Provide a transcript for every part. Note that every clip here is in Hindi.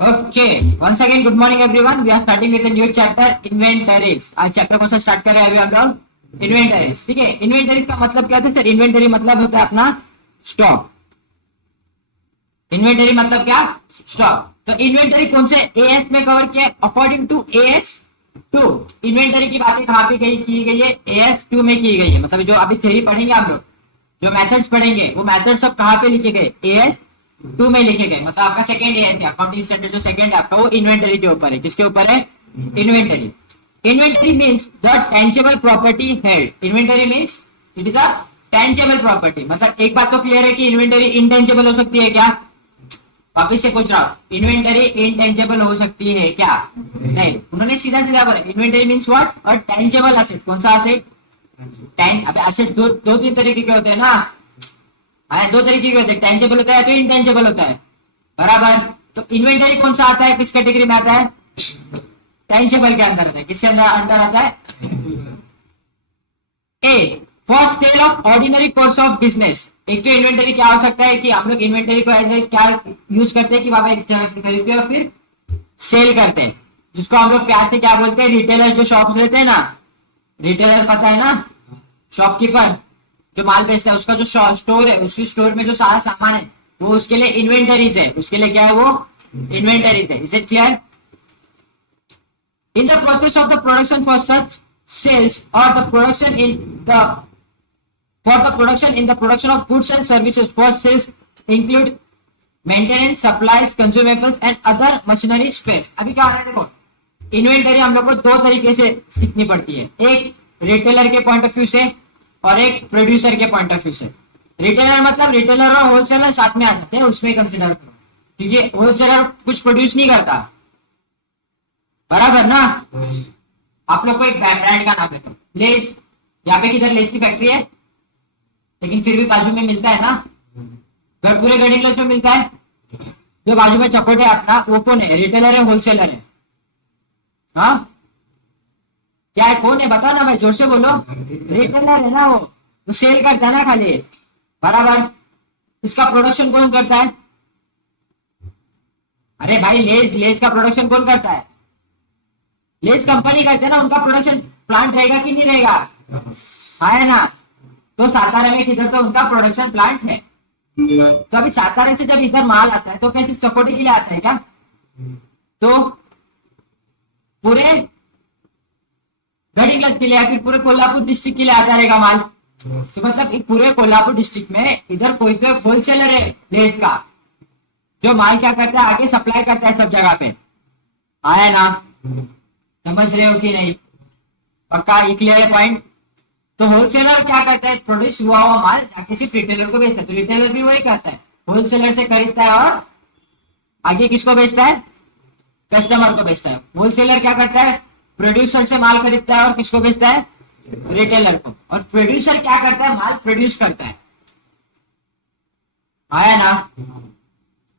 Okay, once again, good morning everyone. We are starting with a new chapter, inventories. आज चैप्टर कौन सा स्टार्ट कर रहे हैं अभी हम लोग? इन्वेंटरीज. ठीक है, इन्वेंटरीज का मतलब क्या होता है सर? इन्वेंटरी मतलब होता है अपना स्टॉक. इन्वेंटरी मतलब क्या? स्टॉक. तो इन्वेंटरी कौन से एएस में कवर किया? According to as 2. इन्वेंटरी की बातें कहाँ पे की गई है? एएस 2 में की गई है. मतलब जो अभी थ्योरी पढ़ेंगे आप लोग, जो मेथड्स पढ़ेंगे, वो मेथड्स सब कहाँ पे लिखे गए? एएस 2 में लिखे गए. मतलब आपका सेकंड एएस क्या, अकाउंटिंग स्टैंडर्ड जो सेकंड है आपका, वो इन्वेंटरी के ऊपर है. किसके ऊपर है? Inventory. Inventory means the tangible property held. Inventory means it is a tangible property. मतलब एक बात तो क्लियर है कि इन्वेंटरी इंटेंजेबल हो सकती है क्या? वापिस से पूछ रहा हूं, इन्वेंटरी इंटेंजेबल हो सकती है क्या? नहीं. उन्होंने सीधा सीधा बोला inventory means what? A tangible asset. कौन सा एसेट? अब एसेट दो तीन तरीके के होते हैं ना. हाँ, दो तरीके के होते हैं, टेंजेबल होता है तो इंटेंजेबल होता है. बराबर. तो इन्वेंटरी कौन सा आता है, किस कैटेगरी में आता है? टेंजेबल के अंदर आता है. किसके अंदर आता है? A for sale of ordinary course of business. एक तो इन्वेंटरी क्या हो सकता है कि हम लोग इन्वेंटरी को ऐसे क्या यूज करते हैं कि बाबा एक तरह से खरीदते हैं और फिर सेल करते हैं, जिसको हम लोग प्यार से क्या बोलते हैं? रिटेलर. जो शॉप्स रहते हैं ना, रिटेलर पता है ना, शॉपकीपर जो माल बेचता है, उसका जो स्टोर है, उसी स्टोर में जो सारा सामान है, वो उसके लिए इन्वेंटरीज है. उसके लिए क्या है? वो इन्वेंटरीज है. Is it clear? In the process of the production for such sales or the production in the for the production in the production of goods and services for sales include maintenance, supplies, consumables and other machinery spares. अभी क्या है देखो, इन्वेंटरी हम लोग को दो तरीके से सीखनी पड़ती है. एक रिटेलर के पॉइंट ऑफ व्यू से और एक प्रोड्यूसर के पॉइंट ऑफ व्यू से. रिटेलर मतलब रिटेलर और होलसेलर साथ में आ जाते हैं, उसमें कंसिडर करो, क्योंकि होलसेलर कुछ प्रोड्यूस नहीं करता. बराबर ना. आप लोग को एक ब्रांड का नाम देता हूँ, लेस. यहाँ पे किधर लेस की फैक्ट्री है, लेकिन फिर भी बाजू में मिलता है ना, पूरे गढ़ी क्लोज में मिलता है. जो बाजू में चकोट है अपना, वो कौन है? रिटेलर है, होलसेलर है? हाँ, क्या है, कौन है? बताओ ना भाई, जोर से बोलो. रिटेलर है ना, वो सेल करता है ना खाली. बराबर. इसका प्रोडक्शन कौन करता है? अरे भाई, लेस का प्रोडक्शन कौन करता है? लेस कंपनी करते हैं ना. उनका प्रोडक्शन प्लांट रहेगा कि नहीं रहेगा? है ना. तो सातारा में किधर तो उनका प्रोडक्शन प्लांट है. तो अभी सातारा से जब इधर माल आता है तो क्या सिर्फ चकोटे के लिए आता है क्या? तो पूरे गढ़ीग्लास के लिए, फिर पूरे कोल्हापुर डिस्ट्रिक्ट के लिए आता रहेगा माल. तो मतलब पूरे कोल्हापुर डिस्ट्रिक्ट में इधर कोई तो होलसेलर है लेस का, जो माल क्या करता है, आगे सप्लाई करता है सब जगह पे. आया ना? समझ रहे हो कि नहीं? पक्का ये क्लियर है पॉइंट? तो होलसेलर क्या करता है? प्रोड्यूस हुआ हुआ माल जाके सिर्फ रिटेलर को बेचता है. तो रिटेलर भी वही करता है, होलसेलर से खरीदता है और आगे किसको बेचता है? कस्टमर को बेचता है. होलसेलर क्या करता है? प्रोड्यूसर से माल खरीदता है और किसको बेचता है? रिटेलर को. और प्रोड्यूसर क्या करता है? माल प्रोड्यूस करता है. आया ना?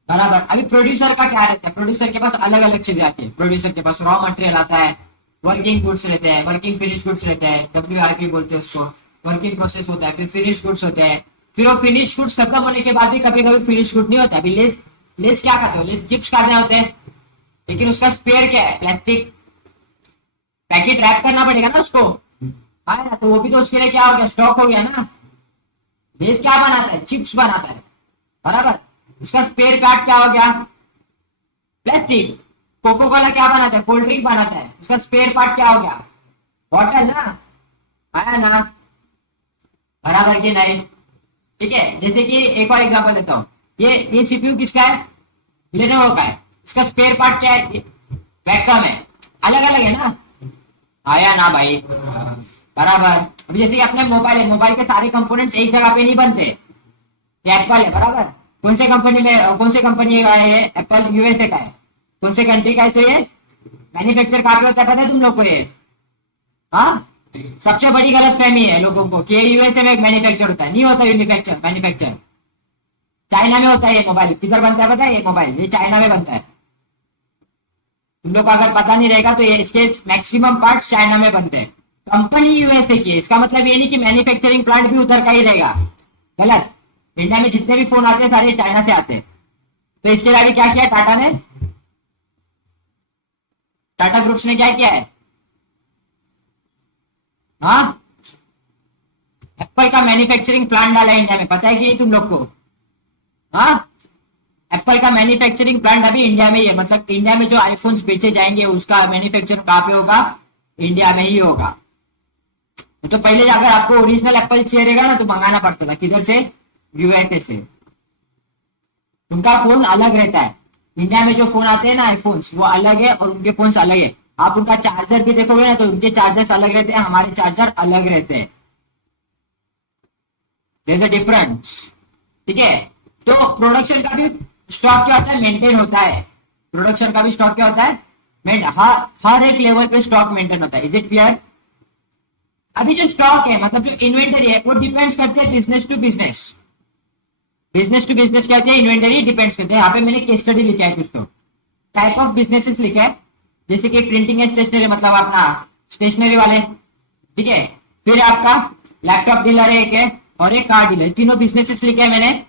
बराबर. अभी प्रोड्यूसर का क्या रहता है? प्रोड्यूसर के पास अलग अलग चीजें आती है. प्रोड्यूसर के पास रॉ मटेरियल आता है, वर्किंग गुड्स रहते हैं, वर्किंग फिनिश गुड्स रहते हैं, WIP बोलते हैं उसको. वर्किंग प्रोसेस होता है, फिर फिनिश गुड्स होते हैं. फिर वो फिनिश गुड्स खत्म होने के बाद भी कभी कभी फिनिश गुड नहीं होता. अभी लेस क्या खाते हो? लेस चिप्स खाते होते हैं, लेकिन उसका स्पेयर क्या है? प्लास्टिक पैकेट रैप करना पड़ेगा ना उसको. हाँ ना. तो वो भी तो उसके लिए क्या हो गया? स्टॉक हो गया ना. लेस क्या बनाता है? चिप्स बनाता है. बराबर. उसका स्पेयर पार्ट क्या हो गया? प्लास्टिक. कोको कोला क्या बनाता है? कोल्ड ड्रिंक बनाता है. उसका स्पेयर पार्ट क्या हो गया? बॉटल ना. आया ना? बराबर की नहीं? ठीक है. जैसे कि एक और एग्जांपल देता हूँ. ये सीपीयू किसका है? लेनोवो का है. इसका स्पेयर पार्ट क्या है? वैक्यूम है. अलग अलग है ना. आया ना भाई? बराबर. अभी जैसे कि अपने मोबाइल है, मोबाइल के सारे कंपोनेंट्स एक जगह पे नहीं बनते. एप्पल है. बराबर. कौन से कंपनी का है? एप्पल यूएसए का है. कौन से कंट्री का है? तो ये मैन्युफैक्चर कहाँ पे होता है पता है तुम लोग को? ये हाँ, सबसे बड़ी गलत फहमी है लोगों को कि यूएसए में मैन्युफैक्चर होता है. नहीं होता मैन्युफैक्चर चाइना में होता है. ये मोबाइल किधर बनता है पता है? ये मोबाइल ये चाइना में बनता है. तुम लोग को अगर पता नहीं रहेगा तो ये इसके मैक्सिमम पार्ट्स चाइना में बनते हैं. कंपनी यूएसए की है, इसका मतलब ये नहीं कि मैन्युफैक्चरिंग प्लांट भी उधर का ही रहेगा. गलत. इंडिया में जितने भी फोन आते हैं सारे चाइना से आते हैं. तो इसके लिए अभी क्या किया टाटा ने? टाटा ग्रुप्स ने क्या किया है? हाँ, एप्पल का मैन्युफैक्चरिंग प्लांट डाला है इंडिया में, पता है कि नहीं तुम लोग को? हाँ, एप्पल का मैन्युफैक्चरिंग प्लांट अभी इंडिया में ही है, मतलब इंडिया में जो आईफोन्स बेचे जाएंगे उसका मैन्युफैक्चर कहाँ पे होगा? इंडिया में ही होगा। तो पहले अगर आपको ओरिजिनल एप्पल चाहिए रहेगा ना तो मंगाना पड़ता था, किधर से? यूएसए से। उनका फोन अलग रहता है, इंडिया में जो फोन आते हैं ना आईफोन्स वो अलग है और उनके फोन्स अलग है। आप उनका चार्जर भी देखोगे ना तो उनके चार्जर्स अलग रहते हैं, हमारे चार्जर अलग रहते हैं। देयर इज अ डिफरेंस, ठीक है? तो प्रोडक्शन का भी स्टॉक क्या होता है? मेंटेन होता है। प्रोडक्शन का भी स्टॉक क्या होता है? हर एक लेवल पे स्टॉक मेंटेन होता है। Is it clear? अभी जो स्टॉक है मतलब जो इन्वेंटरी है वो डिपेंड्स करते हैं business to business. Business to business क्या होती है? इन्वेंटरी डिपेंड्स करते हैं। यहाँ पे मैंने केस स्टडी लिखा है कुछ, तो टाइप ऑफ बिजनेसेस लिखा है, जैसे कि प्रिंटिंग एंड स्टेशनरी, मतलब अपना स्टेशनरी वाले, ठीक है? फिर आपका लैपटॉप डीलर है एक है, और एक कार डीलर, तीनों बिजनेसेस लिखे हैं मैंने।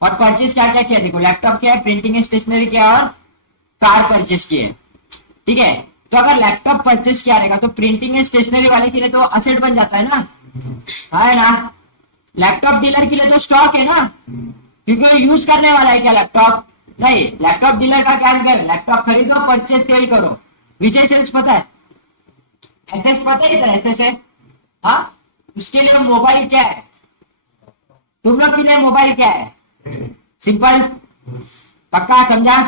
और परचेज क्या क्या किया देखो, लैपटॉप क्या है, प्रिंटिंग एंड स्टेशनरी क्या और कार परचेज की है, ठीक है? तो अगर लैपटॉप परचेज किया रहेगा तो प्रिंटिंग एंड स्टेशनरी वाले के लिए तो असेट बन जाता है ना, है ना? लैपटॉप डीलर के लिए तो स्टॉक है ना, क्योंकि वो यूज करने वाला है क्या लैपटॉप? नहीं, लैपटॉप डीलर का क्या कर, लैपटॉप खरीदो परचेज सेल करो। विजय सेल्स पता है? एसएस पता है? इधर एसएस है, हाँ? उसके लिए मोबाइल क्या है? तुम लोग के लिए मोबाइल क्या है? सिंपल, पक्का समझा?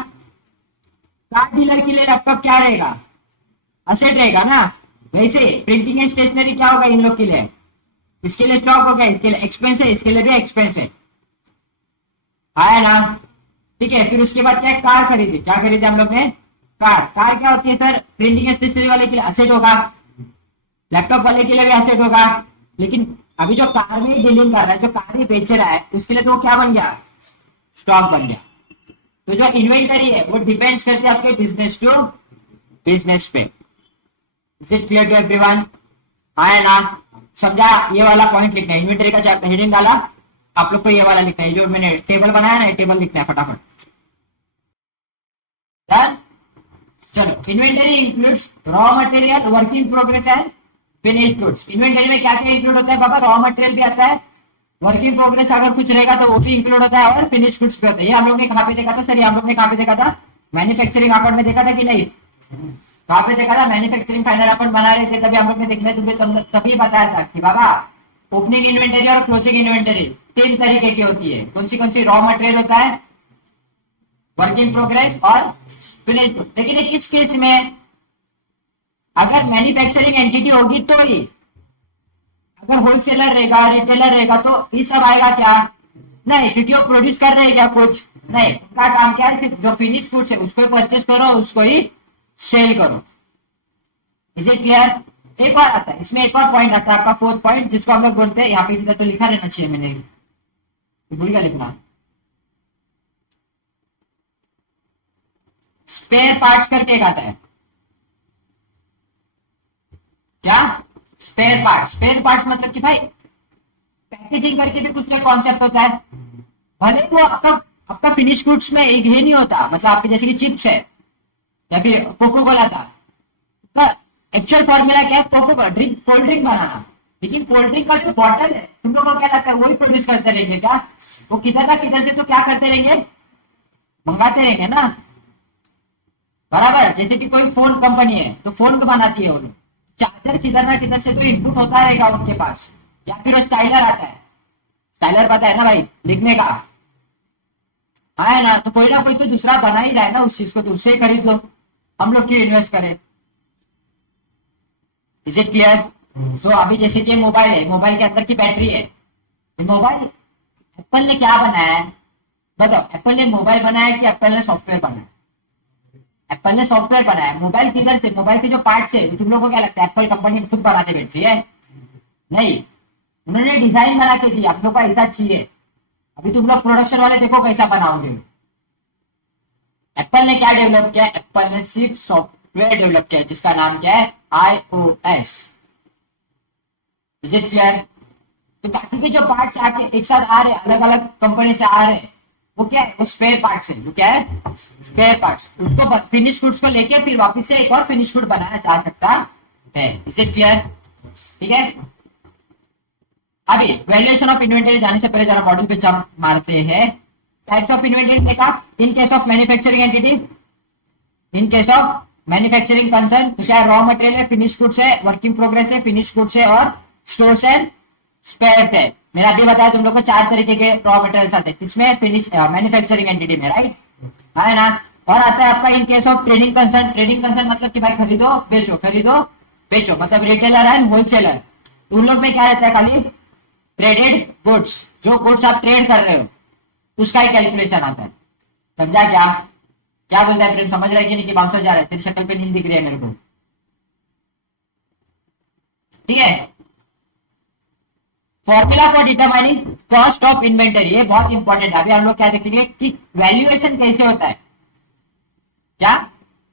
कार डीलर के लिए लैपटॉप क्या रहेगा? असेट रहेगा ना। वैसे प्रिंटिंग एंड स्टेशनरी क्या होगा इन लोग के लिए? इसके लिए स्टॉक हो गया, इसके लिए एक्सपेंस है, इसके लिए भी एक्सपेंस है ना? ठीक है, फिर उसके बाद क्या है? कार खरीदे, क्या खरीदे हम लोग ने? कार। कार क्या होती है सर? प्रिंटिंग एंड स्टेशनरी वाले के लिए असेट होगा, लैपटॉप वाले के लिए भी एसेट होगा, लेकिन अभी जो कार में डीलिंग कर रहा है, जो कार ही बेच रहा है, उसके लिए तो क्या बन गया? स्टॉक बन गया। तो जो इन्वेंटरी है वो डिपेंड्स करते हैं आपके बिजनेस टू बिजनेस पे। Is it clear to everyone? हाँ है ना? समझा? ये वाला पॉइंट लिखना है, इन्वेंटरी का हेडिंग डाला, आप लोग को ये वाला लिखना है, जो मैंने टेबल बनाया ना, टेबल लिखना है फटाफट। डन? चलो, inventory includes raw material, work in progress and finish goods. Inventory में क्या क्या इंक्लूड होता है बाबा? रॉ मटेरियल भी आता है, वर्क इन प्रोग्रेस अगर कुछ रहेगा तो वो भी इंक्लूड होता है, और फिनिश गुड्स भी होता है। ये हम लोग ने कहाँ पे देखा था सर? ये हम लोग ने कहाँ पे देखा था? मैन्युफैक्चरिंग अकाउंट में देखा था कि नहीं? कहाँ पे देखा था? मैन्युफैक्चरिंग फाइनल अकाउंट बना रहे थे तभी हम लोग ने देखने तुम्हें तभी बताया था कि बाबा ओपनिंग इन्वेंटरी और क्लोजिंग इन्वेंटरी तीन तरीके की होती है। कौन सी? रॉ मटेरियल होता है, वर्क इन प्रोग्रेस और फिनिश गुड। लेकिन ये किस केस में? अगर मैन्युफैक्चरिंग एंटिटी होगी तो ही, अगर होलसेलर रहेगा, रिटेलर रहेगा तो ये सब आएगा क्या? नहीं, क्योंकि वो प्रोड्यूस कर रहे हैं क्या कुछ? नहीं, उनका काम क्या है? सिर्फ जो फिनिश गुड्स है उसको ही परचेस करो, उसको ही सेल करो। Is it clear? एक और आता है इसमें, एक और पॉइंट आता है आपका फोर्थ पॉइंट, जिसको हम लोग बोलते हैं, यहाँ पे इधर तो लिखा रहना चाहिए, मैंने भूल गया लिखना, स्पेयर पार्ट्स करके एक आता है। क्या? Spare parts. स्पेयर पार्ट्स मतलब कि भाई पैकेजिंग करके भी कुछ कॉन्सेप्ट होता है, भले वो आपका आपका फिनिश गुड्स में एक ही नहीं होता, मतलब आपके जैसे कि चिप्स है या फिर कोको कोला था, उसका एक्चुअल फॉर्मूला क्या है? Coca Cola drink, cold drink बनाना। लेकिन कोल्ड ड्रिंक का जो बॉटल है तुम लोगों को क्या लगता है वही प्रोड्यूस करते रहेंगे क्या? वो किधर ना किधर से तो क्या करते रहेंगे? मंगाते रहेंगे ना, बराबर? जैसे कि कोई फोन कंपनी है तो फोन को बनाती है वो लोग, चार्जर किधर ना किधर से तो इनपुट होता रहेगा उनके पास, या फिर स्टाइलर आता है, स्टाइलर पता है ना भाई लिखने का, हाँ है ना? तो कोई ना कोई तो दूसरा बना ही रहा है ना उस चीज को, तो उससे खरीद लो, हम लोग क्यों इन्वेस्ट करें? Is it clear? तो अभी जैसे कि मोबाइल है, मोबाइल के अंदर की बैटरी है, मोबाइल एप्पल ने क्या बनाया है बताओ? एप्पल ने मोबाइल बनाया कि एप्पल ने सॉफ्टवेयर बनाया? एप्पल ने सॉफ्टवेयर बनाया। मोबाइल किधर से? मोबाइल के जो पार्ट्स है तुम लोगों को क्या लगता है एप्पल कंपनी खुद बनाते बैठी है? नहीं, उन्होंने डिजाइन बना के दिया, आप लोग को ऐसा चाहिए। अभी तुम लोग प्रोडक्शन वाले देखो कैसा बनाओगे। एप्पल ने क्या डेवलप किया? एप्पल ने सिर्फ सॉफ्टवेयर डेवलप किया जिसका नाम क्या है? iOS। Is it clear? तो बाकी के जो पार्ट्स आके एक साथ आ रहे, अलग अलग कंपनी से आ रहे, वो क्या है, वो स्पेयर पार्ट्स है। वो क्या है, स्पेयर पार्ट्स। उसको फिनिश गुड्स को लेके फिर वापस से एक और फिनिश गुड बनाया जा सकता है। Is it clear? ठीक है। अभी वैल्यूएशन ऑफ इन्वेंटरी जाने से पहले जरा मॉड्यूल पे जंप मारते हैं। टाइप्स ऑफ इन्वेंटरी देखा, in case of manufacturing entity, in case of manufacturing concern तो क्या रॉ मटेरियल है, फिनिश गुड्स है, वर्किंग प्रोग्रेस है, फिनिश गुड्स है और स्टोर्स एंड स्पेयर्स है। मैंने अभी बताया तुम लोग को 4 तरीके के रॉ मटेरियल्स आते हैं किसमें, फिनिश मैन्युफैक्चरिंग एंटिटी में, राइट है ना। और आता है आपका in case of trading concern. Trading concern मतलब कि भाई खरीदो बेचो, खरीदो बेचो, मतलब रिटेलर एंड होलसेलर। उन लोग में क्या रहता है, खाली ट्रेडेड गुड्स, जो गुड्स आप ट्रेड कर रहे हो उसका ही कैलकुलेशन आता है। समझा क्या? क्या बोलता है प्रेम, समझ रहा है कि नहीं कि बाउंसर जा रहा है? तेरी शक्ल पे नींद दिख रही है मेरे को, ठीक है। Formula for determining cost of inventory, ये बहुत इंपॉर्टेंट है। अभी हम लोग क्या देखेंगे कि वैल्यूएशन कैसे होता है, क्या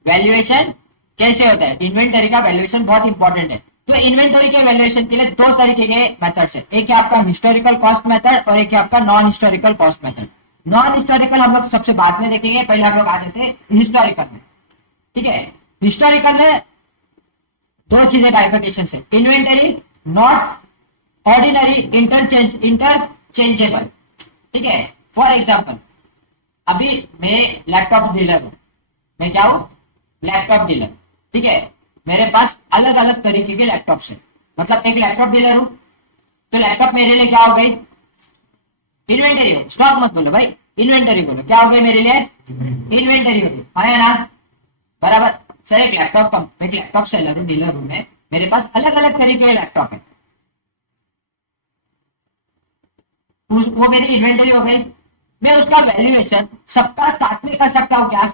वैल्यूएशन कैसे होता है, इन्वेंटरी का वैल्यूएशन बहुत इंपॉर्टेंट है। तो इन्वेंटरी के वैल्यूएशन के लिए 2 तरीके के मेथड्स है, एक है आपका हिस्टोरिकल कॉस्ट मेथड और एक है आपका non historical cost method. Non historical हम लोग सबसे बाद में देखेंगे, पहले हम लोग आ जाते हैं हिस्टोरिकल में, ठीक है। हिस्टोरिकल में 2 चीजें बाइफिकेशन से, इन्वेंटरी नॉट ऑर्डिनरी इंटरचेंजेबल, ठीक है। फॉर एग्जाम्पल अभी मैं लैपटॉप डीलर हूं, मैं क्या हूं, लैपटॉप डीलर, ठीक है। मेरे पास अलग अलग तरीके के लैपटॉप्स है, मतलब एक लैपटॉप डीलर हूं तो लैपटॉप मेरे लिए क्या हो गई, इन्वेंटरी हो। स्टॉक मत बोलो भाई, इन्वेंटरी बोलो, क्या हो गई मेरे लिए, इन्वेंटरी होगी, है ना, बराबर। सर एक लैपटॉप सेलर हूं, डीलर हूं मैं, मेरे पास अलग अलग तरीके के लैपटॉप है, वो मेरी इन्वेंटरी हो गई। मैं उसका वैल्यूएशन सबका साथ में कर सकता हूँ क्या,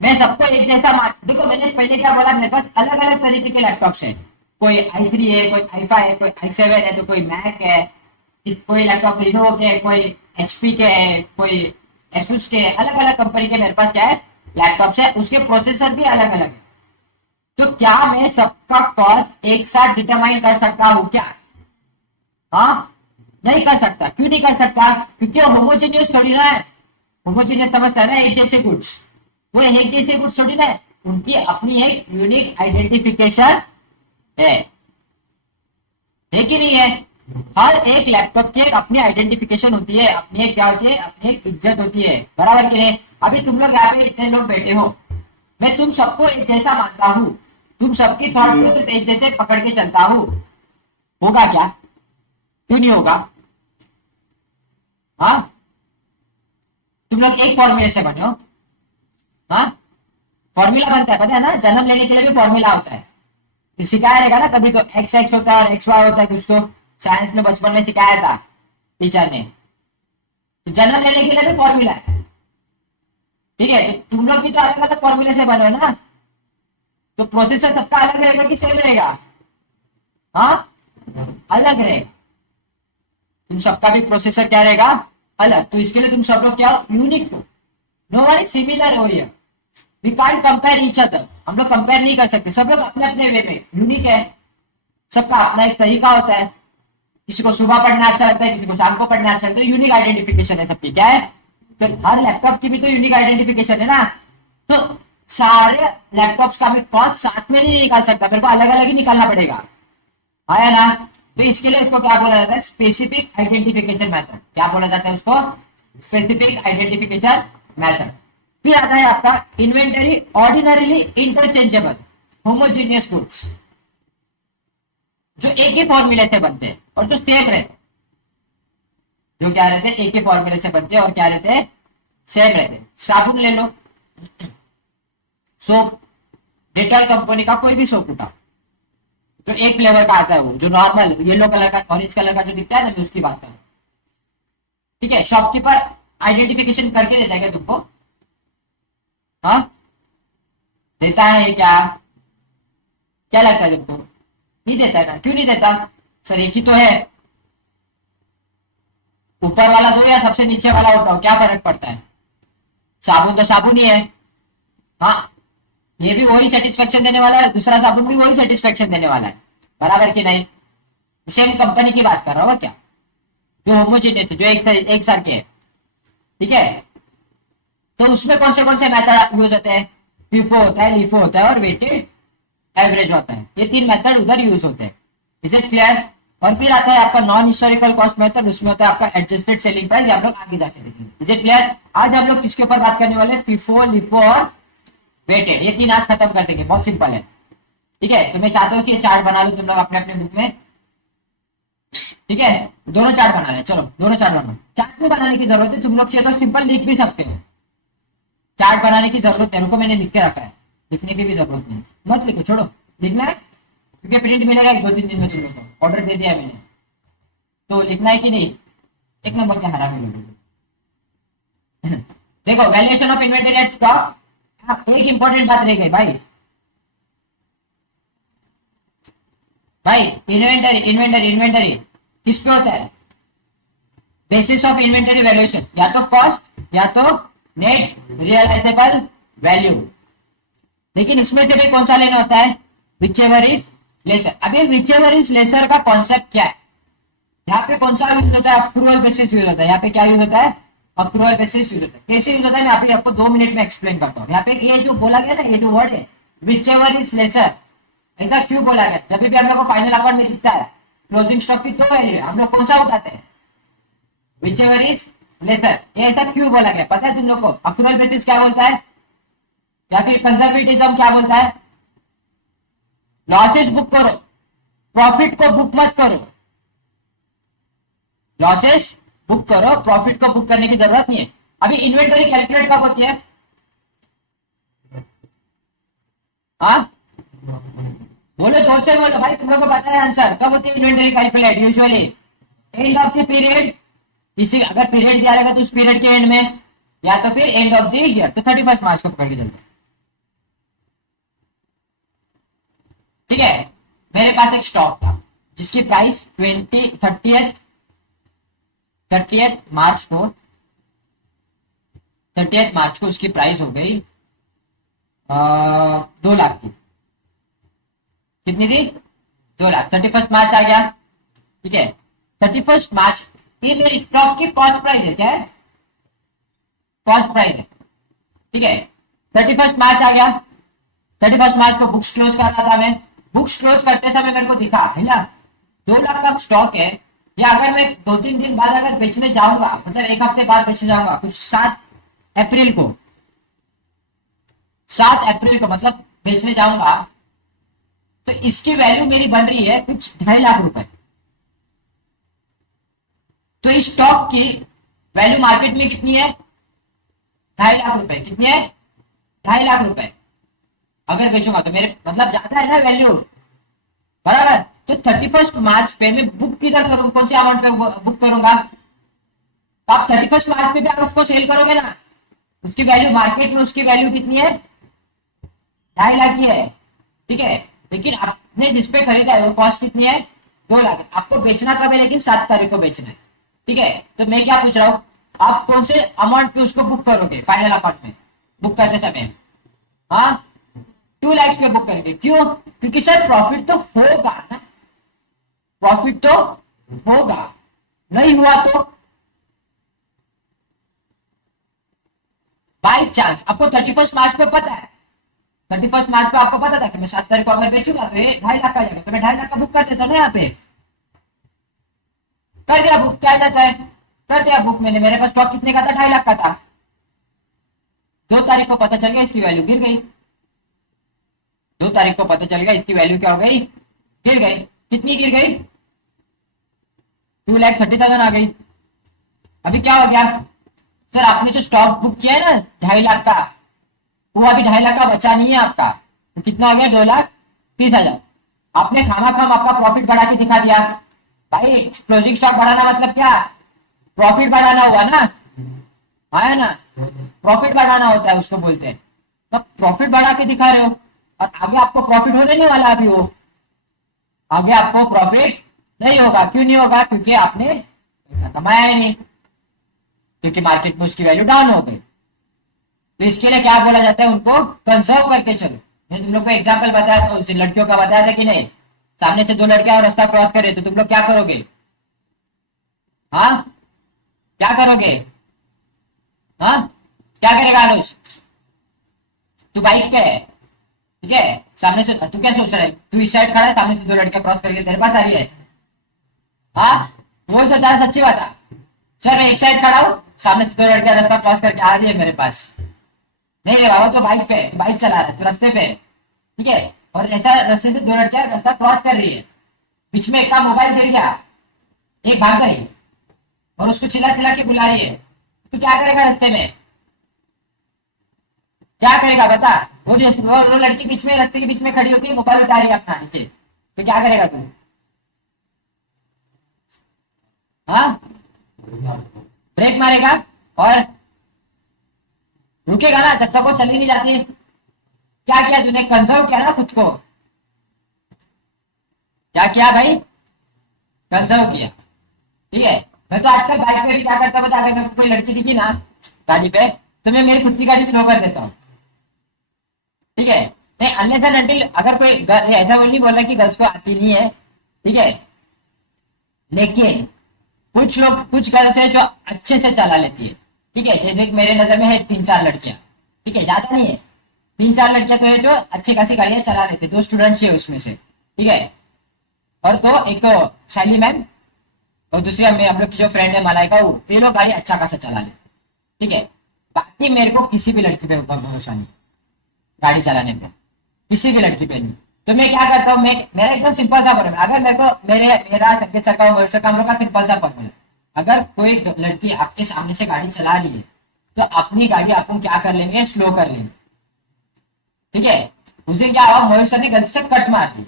मैं सबको एक जैसा देखो मैंने पहले क्या बोला, मेरे पास अलग अलग तरीके के लैपटॉप्स हैं, कोई i3 है, कोई i5 है, कोई i7 है, तो कोई मैक है, कोई लैपटॉप लिनोवो के, कोई एचपी के है, कोई एसुस के, अलग अलग कंपनी के मेरे पास क्या है लैपटॉप्स है, उसके प्रोसेसर भी अलग अलग है। तो क्या मैं सबका कॉस्ट एक साथ डिटरमाइन कर सकता हूँ क्या, हाँ नहीं कर सकता। क्यों नहीं कर सकता, क्योंकि होमोजेनियस थोड़ी ना है, होमोजेनियस समझता है ना, एक जैसे गुड्स, वो एक जैसे गुड्स थोड़ी ना है, उनकी अपनी एक यूनिक आइडेंटिफिकेशन है कि नहीं है। हर एक लैपटॉप की एक अपनी आइडेंटिफिकेशन होती है, अपनी एक क्या होती है, अपनी एक इज्जत होती है, बराबर कि नहीं। अभी तुम लोग यहाँ पे इतने लोग बैठे हो, मैं तुम सबको एक जैसा मानता हूँ, तुम सबकी थॉट प्रोसेस एक जैसे पकड़ के चलता हूँ, होगा क्या, क्यों नहीं होगा, हाँ तुम लोग एक फॉर्मूले से बने हो, हाँ फॉर्मूला बनता है पता है ना, जन्म लेने के लिए भी फॉर्मूला होता है, सिखाया रहेगा ना कभी, तो एक्स एक्स होता है और एक्स वाई होता है, कुछ तो साइंस में बचपन में सिखाया था टीचर ने। तो जन्म लेने के लिए भी फॉर्मूला है, ठीक है। तो तुम लोग भी तो अलग अलग फॉर्मूले से बने हो ना, तो प्रोसेसर सबका अलग रहेगा कि सेम रहेगा, हाँ अलग रहेगा। तुम सबका भी प्रोसेसर क्या रहेगा, अलग। तो इसके लिए तुम सब लोग क्या यूनिक हो, नो वन इज सिमिलर हो here, we can't compare each other, हम लोग कंपेयर नहीं कर सकते, सब लोग अपने अपने वे में यूनिक है, सबका अपना एक तरीका होता है, किसी को सुबह पढ़ना अच्छा लगता है, किसी को शाम को पढ़ना अच्छा लगता है, यूनिक आइडेंटिफिकेशन है सबकी, क्या है। तो हर लैपटॉप की भी तो यूनिक आइडेंटिफिकेशन है ना, तो सारे लैपटॉप्स का भी कॉस्ट साथ में नहीं निकाल सकता, मेरे को अलग अलग ही निकालना पड़ेगा, है ना। तो इसके लिए इसको क्या बोला जाता है, स्पेसिफिक आइडेंटिफिकेशन मेथड, क्या बोला जाता है उसको, स्पेसिफिक आइडेंटिफिकेशन मेथड। फिर आता है आपका inventory ordinarily interchangeable homogeneous goods, जो एक ही फॉर्मूले से बनते हैं और जो सेम रहते हैं, जो क्या रहते हैं एक ही फॉर्मूले से बनते हैं और क्या रहते हैं सेम रहते हैं। साबुन ले लो, सोप, डेटॉल कंपनी का कोई भी सोप उठा, जो एक फ्लेवर का आता है, वो जो नॉर्मल येलो कलर का ऑरेंज कलर का जो दिखता है ना, उसकी बात करो, ठीक है। शॉपकीपर आइडेंटिफिकेशन करके देता है क्या तुमको, हाँ देता है क्या, क्या लगता है तुमको, नहीं देता है ना, क्यों नहीं देता, सर एक ही तो है, ऊपर वाला दो या सबसे नीचे वाला उठाओ, क्या फर्क पड़ता है, साबुन तो साबुन ही है, हाँ ये भी वही सेटिस्फेक्शन देने वाला है, दूसरा साबुन भी वही सेटिस्फेक्शन देने वाला है, बराबर कि नहीं, सेम कंपनी की बात कर रहा हूँ क्या, जो होमोजेनियस है, जो एक सार के है, ठीक है। तो उसमें कौन से मेथड यूज होते हैं? FIFO होता है, LIFO होता है और वेटेड एवरेज होता है। ये 3 मेथड उधर यूज होते हैं। Is it clear? और फिर आता है आपका नॉन हिस्टोरिकल कॉस्ट मेथड, उसमें होता है आपका एडजस्टेड सेलिंग प्राइस। हम लोग आगे जाके देखेंगे। Is it clear? आज हम लोग किसके ऊपर बात करने वाले हैं? FIFO, LIFO और वेटेड। ये 3 आज खत्म कर देंगे, बहुत सिंपल है, ठीक है। तो मैं चाहता हूँ कि ये चार्ट बना लो तुम लोग अपने अपने बुक में, ठीक है। दोनों चार्ट बना ले, चलो दोनों चार्ट बनाओ। चार्ट में बनाने की जरूरत है, तुम लोग चाहिए तो सिंपल लिख भी सकते हो। चार्ट बनाने की जरूरत है, रुको मैंने लिख के रखा है, लिखने की भी जरूरत नहीं, मत लिखो, छोड़ो, लिखना है क्योंकि प्रिंट मिलेगा 1-2-3 दिन में तुम लोग को, ऑर्डर दे दिया मैंने, तो लिखना है कि नहीं? एक नंबर के हरा मिलोगे। देखो valuation of inventory at stock, एक इंपॉर्टेंट बात रह गई भाई, इन्वेंटरी किस पे होता है? बेसिस ऑफ इन्वेंटरी वैल्यूएशन, या तो कॉस्ट या तो नेट रियलाइजेबल वैल्यू। लेकिन इसमें से भी कौन सा लेना होता है? Whichever is lesser. अभी विचएवर इज लेसर का कॉन्सेप्ट क्या है? यहाँ पे कौन सा यूज होता है? अप्रूवल बेसिस यूज होता है। यहाँ पे क्या यूज होता है? अप्रूवल बेसिस यूज होता है। कैसे यूज होता है मैं यहाँ पे आपको 2 मिनट में एक्सप्लेन करता हूँ। यहाँ पे ये जो बोला गया ना, ये जो वर्ड है विचएवर इज लेसर, ऐसा क्यों बोला गया? जब भी हम लोग को फाइनल अकाउंट में दिखता है क्लोजिंग स्टॉक की 2 वैल्यू है, हम लोग कौन सा उठाते हैं? Whichever is lesser. ये ऐसा क्यों बोला गया पता है तुम लोग को? अक्रूवल बेसिस क्या बोलता है, या फिर कंजर्वेटिज्म क्या बोलता है? लॉसेस बुक करो, प्रॉफिट को बुक मत करो। लॉसेस बुक करो, प्रॉफिट को बुक करने की जरूरत नहीं है। अभी इन्वेंटरी कैलकुलेट कब होती है? हाँ बोलो, जोर से बोलो भाई, तुम लोग को पता है आंसर। कब होती है inventory calculate? Usually end of the period. इसी अगर पीरियड दिया रहेगा तो उस पीरियड के एंड में, या तो फिर एंड ऑफ द ईयर, तो 31 मार्च को पकड़ के चलते, ठीक है। मेरे पास एक स्टॉक था जिसकी प्राइस 30th मार्च को उसकी प्राइस हो गई 2 लाख की। कितनी थी? 2 लाख। 31 मार्च आ गया, ठीक है। 31 मार्च ये मेरी स्टॉक की कॉस्ट प्राइस है, क्या है? कॉस्ट प्राइस है, ठीक है। 31 मार्च आ गया, 31 मार्च को बुक्स क्लोज कर रहा था मैं। बुक्स क्लोज करते समय मेरे को दिखा है ना 2 लाख का स्टॉक है, या अगर मैं 2-3 दिन बाद अगर बेचने जाऊंगा, मतलब 1 हफ्ते बाद बेचने जाऊंगा, कुछ 7 अप्रैल को मतलब बेचने जाऊंगा, तो इसकी वैल्यू मेरी बन रही है कुछ 2.5 लाख रुपए। तो इस स्टॉक की वैल्यू मार्केट में कितनी है? 2.5 लाख रुपए। कितनी है? 2.5 लाख रुपए। अगर बेचूंगा तो मेरे मतलब ज्यादा है ना वैल्यू, बराबर। तो 31 मार्च पे मैं बुक किधर करूं? कौन से अमाउंट पे बुक करूंगा? तो आप 31 मार्च पे भी आप उसको सेल करोगे ना, उसकी वैल्यू मार्केट में, उसकी वैल्यू कितनी है? 2.5 लाख की है, ठीक है। लेकिन आपने जिसपे खरीदा है वो कॉस्ट कितनी है? 2 लाख। आपको बेचना कब है? लेकिन 7 तारीख को बेचना है, ठीक है। तो मैं क्या पूछ रहा हूँ, आप कौन से अमाउंट पे उसको बुक करोगे फाइनल अकाउंट में? बुक करते समय हाँ 2 लाख पे बुक करेंगे। क्यों? क्योंकि सर प्रॉफिट तो होगा ना, प्रॉफिट तो होगा, नहीं हुआ तो बाई चांस। आपको 31 मार्च पे पता है, 31 मार्च पे आपको पता था कि मैं 7 तारीख को अगर बेचूंगा तो ये 2.5 लाख का जाएगा, तो मैं 2.5 लाख का बुक कर देता ना, यहाँ पे कर दिया बुक। क्या जाता है? कर दिया बुक मैंने। मेरे पास स्टॉक कितने का था? 2.5 लाख का था। 2 तारीख को पता चल गया इसकी वैल्यू गिर गई। 2 तारीख को पता चल गया इसकी वैल्यू क्या हो गई? गिर गई। कितनी गिर गई? 2,30,000 आ गई। अभी क्या हो गया सर? आपने जो स्टॉक बुक किया है ना 2.5 लाख का, वो अभी 2.5 लाख का बचा नहीं है आपका, तो कितना हो गया? 2,30,000। आपने खामा खाम आपका प्रॉफिट बढ़ा के दिखा दिया। भाई क्लोजिंग स्टॉक बढ़ाना मतलब क्या? प्रॉफिट बढ़ाना हुआ ना, आया ना? प्रॉफिट बढ़ाना होता है उसको बोलते हैं। तो प्रॉफिट बढ़ा के दिखा रहे हो, और आगे आपको प्रॉफिट होने नहीं वाला। अभी वो आगे आपको प्रॉफिट नहीं होगा। क्यों नहीं होगा? क्योंकि आपने पैसा कमाया ही नहीं, क्योंकि मार्केट में उसकी वैल्यू डाउन हो गई। तो इसके लिए क्या बोला जाता है? उनको कंजर्व करके चलो। मैं तुम लोग को एग्जाम्पल बताया था, उसे लड़कियों का बताया था कि नहीं? सामने से 2 लड़कियां और रास्ता क्रॉस करे तो तुम लोग क्या करोगे? हाँ क्या करोगे? हाँ क्या करेगा आरुष? तू बाइक पे है, ठीक है, सामने से तू क्या सोच रहा है? तू इस साइड खड़ा है, सामने से दो लड़कियां क्रॉस करके तेरे पास आ रही है। हाँ वो सोचा है, सच्ची बात है। सर मैं इस साइड खड़ा हूँ, सामने से दो लड़कियां रास्ता क्रॉस करके आ रही है मेरे पास। नहीं रे बाबा, तो बाइक पे, तो बाइक चला रहा है, तो रास्ते पे, ठीक है, और ऐसा रास्ते से दो लड़कियां रास्ता क्रॉस कर रही है, बीच में एक का मोबाइल गिर गया, एक भाग गई और उसको चिल्ला चिल्ला के बुला रही है, तो क्या करेगा रास्ते में? क्या करेगा बता? वो लड़की बीच में, रास्ते के बीच में खड़ी होकर मोबाइल उठा रही है अपना नीचे, तो क्या करेगा तू? हाँ ब्रेक मारेगा और रुकेगा ना जब तक वो चली नहीं जाती। क्या किया तूने? कंजर्व किया ना खुद को। क्या किया भाई? कंजर्व किया, ठीक है। मैं तो आजकल बाइक पे भी क्या करता हूँ, अगर मेरे को कोई लड़की दिखी ना गाड़ी पे, तो मैं मेरी खुद की गाड़ी स्लो कर देता हूँ, ठीक है। नहीं अनलेस एंड अनटिल अगर कोई ऐसा वो नहीं बोल रहा कि गर्ल्स को आती नहीं है, ठीक है, लेकिन कुछ लोग, कुछ गर्ल्स है जो अच्छे से चला लेती है, ठीक है। जैसे कि मेरे नजर में है तीन चार लड़कियां, ठीक है, ज्यादा नहीं है, तीन चार लड़कियां तो है जो अच्छी खासी गाड़ियां चला लेती है, दो स्टूडेंट्स है उसमें से, ठीक है। और तो एक तो शैली मैम और दूसरी हम लोग की जो फ्रेंड है मलाइका, ये लोग गाड़ी अच्छा खासा चला ले, ठीक है। बाकी मेरे को किसी भी लड़की पे भरोसा नहीं गाड़ी चलाने पे, किसी भी लड़की पे नहीं। तो मैं क्या करता हूँ, मैं मेरा एकदम सिंपल सा फॉर्मूला, अगर मेरे को मेरा संकेत सर का मयूर का हम लोग का सिंपल सा फॉर्मूला, अगर कोई लड़की आपके सामने से गाड़ी चला रही है तो अपनी गाड़ी आपको क्या कर लेंगे, स्लो कर लेंगे, ठीक है। उस दिन क्या हुआ, मयूर सर ने गलती से कट मार दी,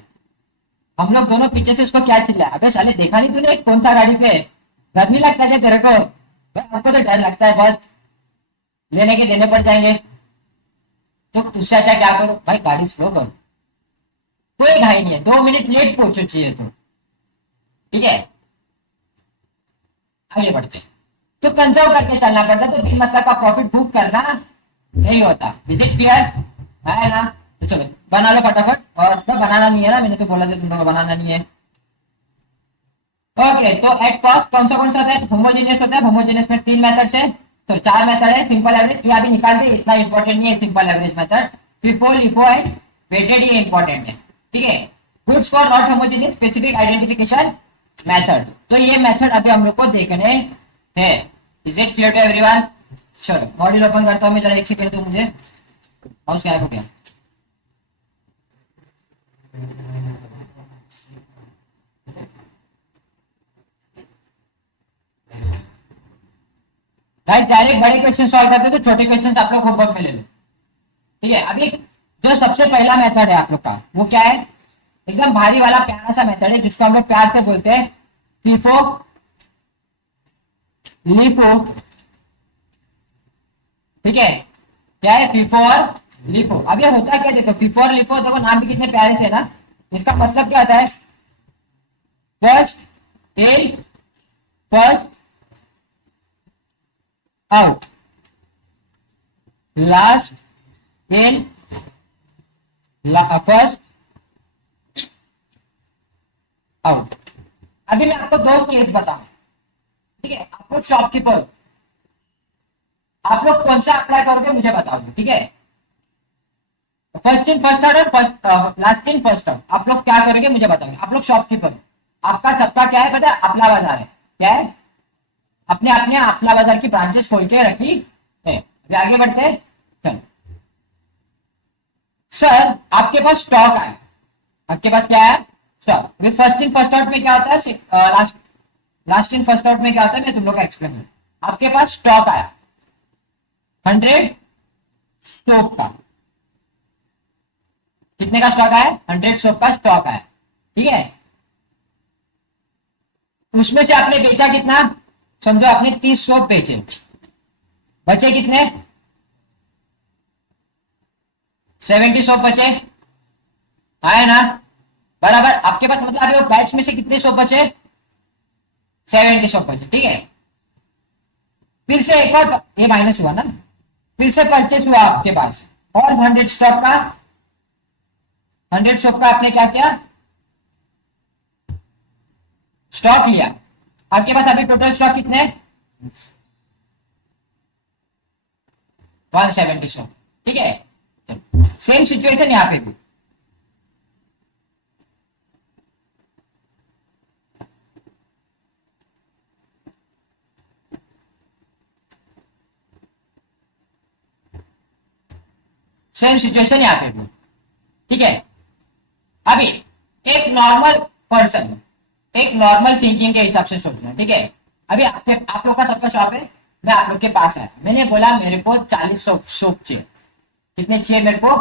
हम लोग दोनों पीछे से उसको क्या चिल्लाया, अबे साले देखा नहीं तूने कौन था गाड़ी पे? डर नहीं लगता क्या तेरे को? आपको तो डर लगता है बहुत, लेने के देने पड़ जाएंगे। तो उससे अच्छा क्या करो भाई, गाड़ी स्लो करो, कोई घाई नहीं है, 2 मिनट लेट पहुंचो चाहिए तो, ठीक है। आगे बढ़ते हैं। तो कंजर्व करके चलना पड़ता है, तो बिन मतलब का प्रॉफिट बुक करना नहीं होता। Is it clear? है ना? तो चलो बना लो फटाफट, और तो बनाना नहीं है ना, मैंने तो बोला था तुम लोगों को बनाना नहीं है। ओके तो एट कॉस्ट कौन सा होता है? होमोजेनियस होता है। होमोजेनियस में तीन मेथड है, तो चार मेथड है। सिंपल एवरेज ये अभी निकाल दे, इतना इंपॉर्टेंट नहीं है simple average method. FIFO LIFO and weighted ये इंपॉर्टेंट है, ठीक है। Goods for not homogeneous specific identification method, तो ये मेथड अभी हम लोग को देखने हैं। Is it clear to everyone? चलो मॉड्यूल ओपन करता हूँ मैं, जरा एक सेकंड दो मुझे, माउस गायब हो गया। गाइस डायरेक्ट बड़े क्वेश्चन सॉल्व करते तो छोटे क्वेश्चन आप लोग होमवर्क में ले लो, ठीक है। अभी जो सबसे पहला मेथड है आप लोग का, वो क्या है? एकदम भारी वाला प्यारा सा मेथड है, जिसको हम लोग प्यार से बोलते हैं फीफो लीफो, ठीक है। क्या है? फीफो और लीफो। अब ये होता क्या, देखो फीफो और लीफो, देखो नाम भी कितने प्यारे से ना। इसका मतलब क्या होता है? First in first out, last in first out. अभी मैं आपको दो केस बताऊं, ठीक है। आप लोग शॉपकीपर, आप लोग कौन सा अप्लाई करोगे मुझे बताओगे, ठीक है। फर्स्ट इन फर्स्ट आउट और first last in first out, आप लोग क्या करोगे मुझे बताओगे। आप लोग शॉपकीपर, आपका सबका क्या है पता है? अपना बाजार है। क्या है? अपने अपने अपना बाजार की ब्रांचेस खोल के रखी है। अभी आगे बढ़ते हैं, चलो। सर आपके पास स्टॉक आया, आपके पास क्या है? स्टॉक। अभी फर्स्ट इन फर्स्ट आउट में क्या होता है? लास्ट इन फर्स्ट आउट में क्या होता है, मैं तुम लोग का एक्सप्लेन करूं। आपके पास स्टॉक आया 100 सोप का, कितने का स्टॉक आया? 100 सोप का स्टॉक आया, ठीक है। उसमें से आपने बेचा कितना? समझो आपने 30 सोप बेचे, बचे कितने? 70 सोप बचे, आया ना? बराबर। आपके पास मतलब अभी बैच में से कितने सोप बचे? 70 सोप बचे, ठीक है। फिर से एक और, ये माइनस हुआ ना, फिर से परचेज हुआ आपके पास और 100 स्टॉक का, 100 सोप का आपने क्या किया? स्टॉक लिया, आपके पास अभी टोटल स्टॉक कितने 170 स्टॉक, ठीक है। सेम सिचुएशन यहाँ पे भी, सेम सिचुएशन यहाँ पे भी, ठीक है। अभी एक नॉर्मल पर्सन, एक नॉर्मल थिंकिंग के हिसाब से सोचना, ठीक है। अभी आप लोग का सबका शॉप है, मैं आप लोग के पास है, मैंने बोला मेरे को 40 सोप चाहिए। कितने चाहिए मेरे को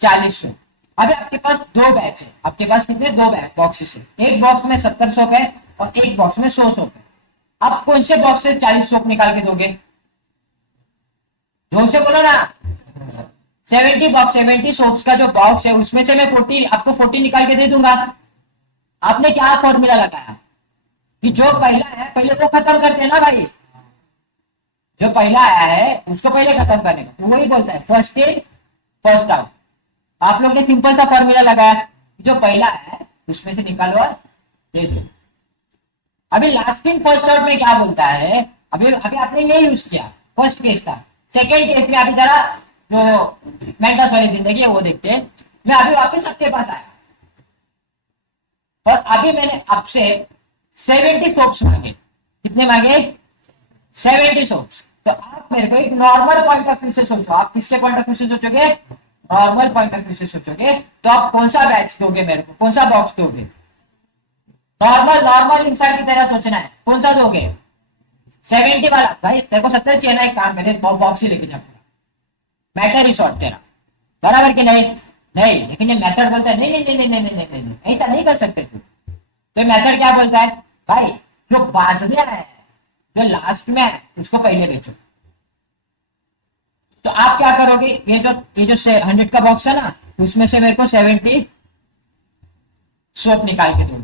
40 सोप। अभी आपके पास दो बैच है, आपके पास कितने दो बैच बॉक्सेस है, एक बॉक्स में 70 सोप है और एक बॉक्स में 100 सोप है। आप कौन से बॉक्स से 40 सोप निकाल के दोगे, जोर से बोलो ना। 70 सोप्स का जो बॉक्स है उसमें से मैं 40 आपको 40 निकाल के दे दूंगा। आपने क्या फॉर्मूला लगाया कि जो पहला है पहले वो खत्म करते हैं ना भाई, जो पहला आया है उसको पहले खत्म करने का, तो वही बोलता है फर्स्ट इन फर्स्ट आउट। आप लोग ने सिंपल सा फॉर्मूला लगाया, जो पहला है उसमें से निकालो और दे दो। अभी लास्ट इन फर्स्ट आउट में क्या बोलता है, अभी अभी आपने ये यूज किया फर्स्ट केस का। सेकेंड केस में अभी जरा जो मेंटस वाली जिंदगी है वो देखते हैं। मैं अभी वापस आपके पास आया और अभी मैंने आपसे 70 सोप्स मांगे। कितने मांगे 70 सोप्स। तो आप मेरे को एक नॉर्मल पॉइंट ऑफ व्यू से सोचो, आप किसके पॉइंट ऑफ व्यू से सोचोगे, नॉर्मल पॉइंट ऑफ व्यू से सोचोगे, तो आप कौन सा बैच दोगे मेरे को, कौन सा बॉक्स दोगे। नॉर्मल नॉर्मल इंसान की तरह सोचना है, कौन सा दोगे 70 वाला। भाई तेरे को 70 चाहिए ना, एक काम करे बॉक्स ही लेके जा, मैटर ही शॉर्ट तेरा, बराबर कि नहीं। नहीं, लेकिन ये मेथड बोलता है नहीं नहीं नहीं नहीं नहीं नहीं नहीं नहीं, ऐसा नहीं कर सकते तू। तो मेथड क्या बोलता है भाई, जो बाद में है जो लास्ट में है उसको पहले बेचो। तो आप क्या करोगे, ये जो 100 का बॉक्स है ना, उसमें से मेरे को 70 सोप निकाल के दो।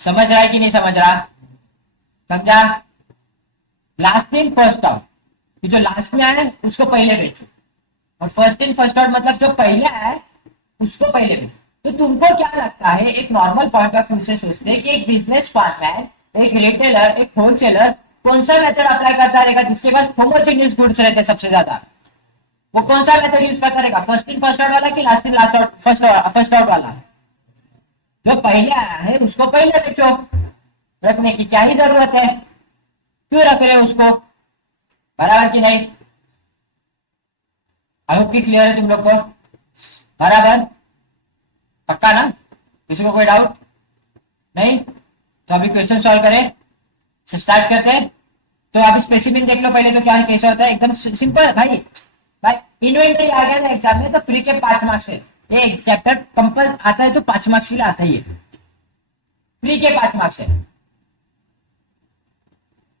समझ रहा है कि नहीं समझ रहा, समझा। लास्ट इन फर्स्ट आउट, जो लास्ट में आया उसको पहले बेचो, और फर्स्ट इन फर्स्ट आउट मतलब जो पहले आया उसको पहले बेचो। तो तुमको क्या लगता है, एक नॉर्मल पॉइंट ऑफ व्यू से सोचते हैं कि एक बिजनेस मैन, एक रिटेलर, एक होलसेलर कौन सा मेथड अप्लाई करता रहेगा जिसके पास होमोजेनियस गुड्स रहते हैं सबसे ज्यादा, वो कौन सा मेथड यूज करता रहेगा, फर्स्ट इन फर्स्ट आउट वाला कि last in last out first out वाला। जो पहले आया है उसको पहले बेचो, रखने की क्या ही जरूरत है, क्यों रख रहे हो उसको, बराबर कि नहीं। आई होप कि क्लियर है तुम लोग को, बराबर पक्का ना, किसी को कोई डाउट नहीं। तो अभी क्वेश्चन सॉल्व करें, स्टार्ट करते हैं। तो आप स्पेसिफिक देख लो पहले, तो क्या कैसा होता है, एकदम सिंपल भाई। भाई इन्वेंटरी आ गया ना एग्जाम में तो फ्री के 5 मार्क्स है, ये चैप्टर कंपल आता है तो 5 मार्क्स के लिए आता ही है, फ्री के 5 मार्क्स है।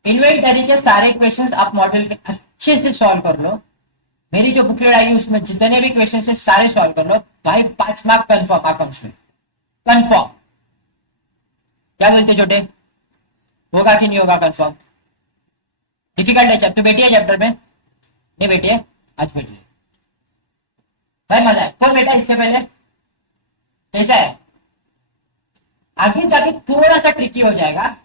इन्वेंटरी के सारे क्वेश्चंस आप मॉडल के अच्छे से सॉल्व कर लो, मेरी जो बुकलेट आई उसमें जितने भी क्वेश्चन है सारे सॉल्व कर लो भाई, 5 मार्क कंफर्म अकाउंट्स में, कंफर्म। क्या बोलते छोटे, होगा कि नहीं होगा कंफर्म। डिफिकल्ट है चैप्टर, बैठी है चैप्टर में, नहीं बैठी है आज बैठी है भाई, मजा है। कौन बैठा इसके पहले, कैसा है, आगे जाके थोड़ा सा ट्रिकी हो जाएगा,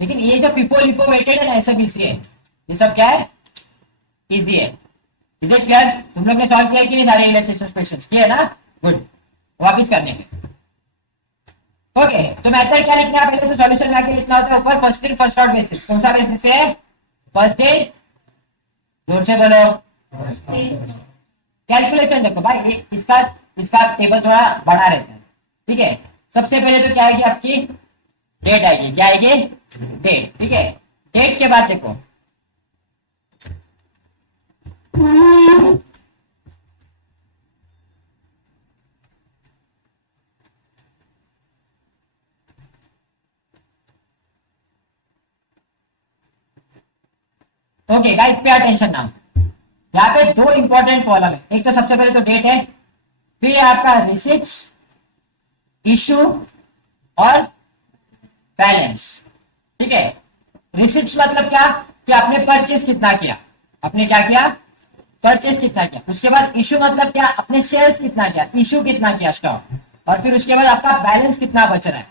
लेकिन ये जो फिफो लिफो वेटेड है ना, ऐसा इजी है, ये सब क्या है इजी है। इज इट क्लियर, तुम लोग ने सॉल्व किया कि नहीं सारे इलस्ट्रेशन क्वेश्चंस किए ना, गुड। वापस करने के ओके। तो मेथड क्या लिखना है, पहले तो सॉल्यूशन में आके लिखना होता है ऊपर first in first out basis. कौन सा बेसिस है, फर्स्ट इन, जोर से बोलो। कैलकुलेशन देखो भाई, इसका टेबल थोड़ा बड़ा रहता है, ठीक है। सबसे पहले तो क्या आएगी आपकी डेट आएगी, क्या आएगी डेट, ठीक है। डेट के बाद देखो okay guys, pay attention now. यहाँ पे दो इंपॉर्टेंट कॉलम है, एक तो सबसे पहले तो डेट है, फिर आपका रिसिट्स, इशू और बैलेंस, ठीक है। रिसिट्स मतलब क्या कि आपने परचेस कितना किया, आपने क्या किया परचेस कितना किया। उसके बाद इशू मतलब क्या, आपने सेल्स कितना किया, इशू कितना किया स्टॉक, और फिर उसके बाद आपका बैलेंस कितना बच रहा है,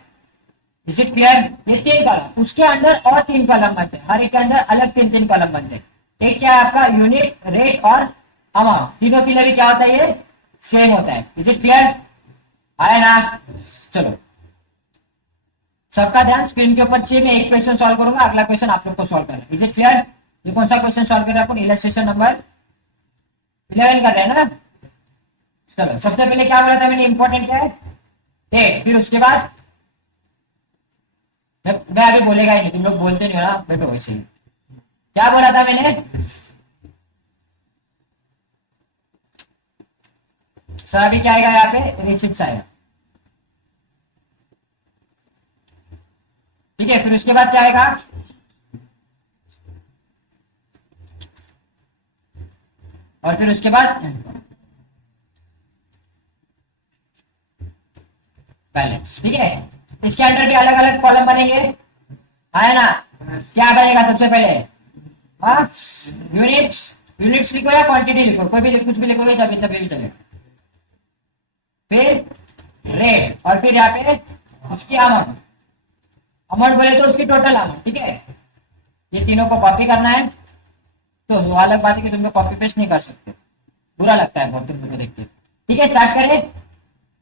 इज इट क्लियर? ये 3 कॉलम, उसके अंदर और 3 कॉलम बनते हैं, हर एक के अंदर अलग 3 कॉलम बनते हैं। एक क्या है आपका यूनिट, रेट और अमाउंट, तीनों के लिए भी क्या होता है, ये सेम होता है। Is it clear? आया ना? चलो सबका ध्यान स्क्रीन के ऊपर चाहिए। मैं एक क्वेश्चन सॉल्व करूंगा, अगला क्वेश्चन आप लोग को सॉल्व करना। Is it clear? ये कौन सा क्वेश्चन सॉल्व कर रहे हैं अपन? इलस्ट्रेशन नंबर 11 कर रहे हैं ना। चलो सबसे पहले क्या बोला था मैंने, इंपॉर्टेंट क्या है, डेट। फिर उसके बाद मैं अभी बोलेगा ही नहीं, तुम लोग बोलते नहीं हो ना, बैठो वैसे ही। क्या बोला था मैंने सर? अभी क्या आएगा यहाँ पे, रिसिप्ट आएगा, ठीक है। फिर उसके बाद क्या आएगा, और फिर उसके बाद बैलेंस, ठीक है। इसके अंदर भी अलग अलग कॉलम बनेंगे, है ना। क्या बनेगा सबसे पहले, हाँ यूनिट्स, यूनिट्स लिखो या क्वांटिटी लिखो, कोई भी कुछ भी लिखोगे तभी तभी भी चलेगा। फिर रेट, और फिर यहाँ पे उसकी अमाउंट, अमाउंट बोले तो उसकी टोटल अमाउंट, ठीक है। ये तीनों को कॉपी करना है, तो वो अलग बात है कि तुम लोग कॉपी पेस्ट नहीं कर सकते, बुरा लगता है बहुत तुम लोग को देख के। ठीक है, स्टार्ट करें।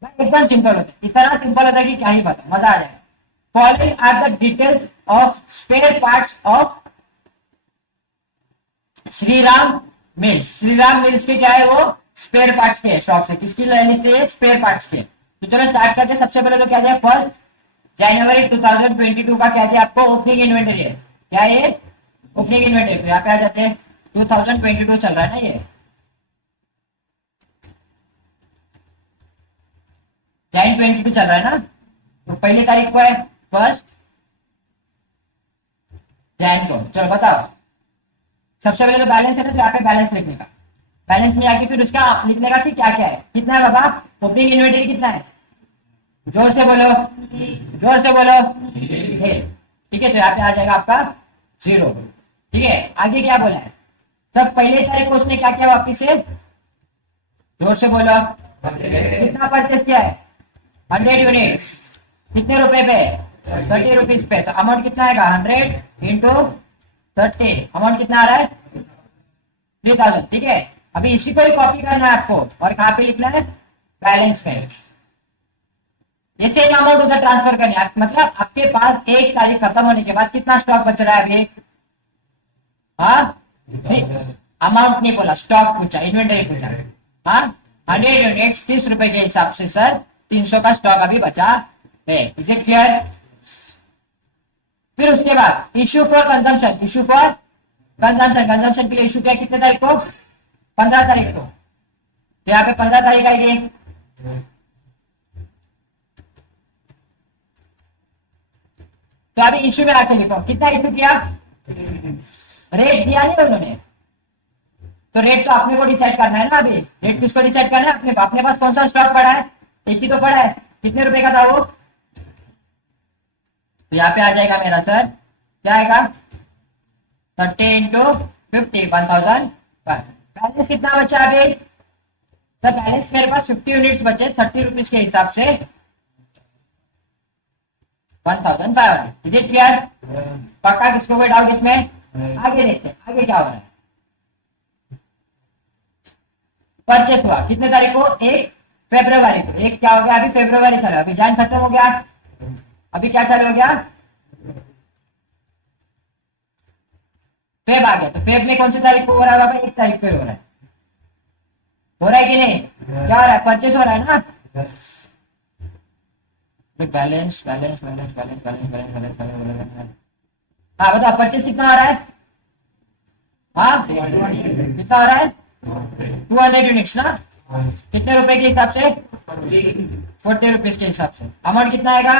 एकदम सिंपल होता है, इतना सिंपल होता है कि क्या ही पता, मजा आ जाएगा। Following are the details of spare parts of Shriram mills. Shriram mills के क्या है, वो स्पेयर पार्ट्स के स्टॉक से, किसकी लिस्ट है, स्पेयर पार्ट्स के। तो चलो स्टार्ट करते हैं। सबसे पहले तो क्या है, 1 जनवरी 2022 का क्या है आपको, ओपनिंग इन्वेंटरी है। क्या है, ओपनिंग इन्वेंटरी। तो यहाँ पे आ जाते हैं, 2022 चल रहा है ना, ये जैन 22 चल रहा है ना। तो पहली तारीख को है 1 जैन को। चलो बताओ, सबसे पहले तो बैलेंस है ना, तो यहाँ पे बैलेंस लिखने का, बैलेंस में आके फिर उसका लिखने का कि क्या क्या है, कितना है बाबा, ओपनिंग इन्वेंटरी कितना है, जोर से बोलो, जोर से बोलो, ठीक है। तो यहाँ पे आ जाएगा आपका 0, ठीक है। आगे क्या बोला है, सब पहले तारीख को उसने क्या किया, वापिस से जोर से बोलो, कितना परचेस किया है, 100 यूनिट्स, कितने रुपए पे, 30 रुपीज पे। तो अमाउंट कितना आएगा, 100 इंटू 30, अमाउंट कितना आ रहा है, 3000, ठीक है। अभी इसी को ही कॉपी करना है आपको, और कहाँ पे लिखना है, बैलेंस पे। ये सेम अमाउंट उधर ट्रांसफर करनी है, मतलब आपके पास 1 तारीख खत्म होने के बाद कितना स्टॉक बच रहा है अभी, हाँ अमाउंट नहीं बोला, स्टॉक पूछा, इन्वेंटरी पूछा, हाँ 100 यूनिट्स 30 रुपए के हिसाब से सर 300 का स्टॉक अभी बचा है। Is it clear? फिर उसके बाद issue for consumption, issue for consumption, consumption के लिए इश्यू किया कितने तारीख को, 15 तारीख को। तो यहाँ पे 15 तारीख आएगी। तो अभी इश्यू में आके लिखो कितना इश्यू किया, रेट दिया नहीं उन्होंने, तो रेट तो अपने को डिसाइड करना है ना। अभी रेट किसको डिसाइड करना है, अपने को। अपने पास कौन सा स्टॉक पड़ा है, एक ही तो पड़ा है, कितने रुपए का था वो। तो यहाँ पे आ जाएगा मेरा सर, क्या आएगा, 30 इंटू 50, 1000। बैलेंस कितना बचा अभी, तो बैलेंस मेरे पास 50 यूनिट्स बचे, 30 रुपीज के हिसाब से 1500। Is it clear? पक्का, किसको कोई डाउट इसमें? आगे देखते हैं आगे क्या हो रहा है। परचेस हुआ कितने तारीख को, 1 फरवरी को। एक क्या हो गया, अभी फरवरी चला, अभी जान खत्म हो गया, अभी क्या चालू हो गया, फेब आ गया। तो फेब में कौन सी तारीख को हो रहा है बाबा, 1 तारीख को हो रहा है, हो रहा है कि नहीं, क्या हो रहा है, परचेस हो रहा है ना। Balance balance balance balance balance balance balance balance, हाँ बताओ परचेस कितना आ रहा है, हाँ कितना आ रहा है, 200 यूनिट्स ना, कितने रुपए के हिसाब से, 40 रुपीज के हिसाब से। अमाउंट कितना आएगा,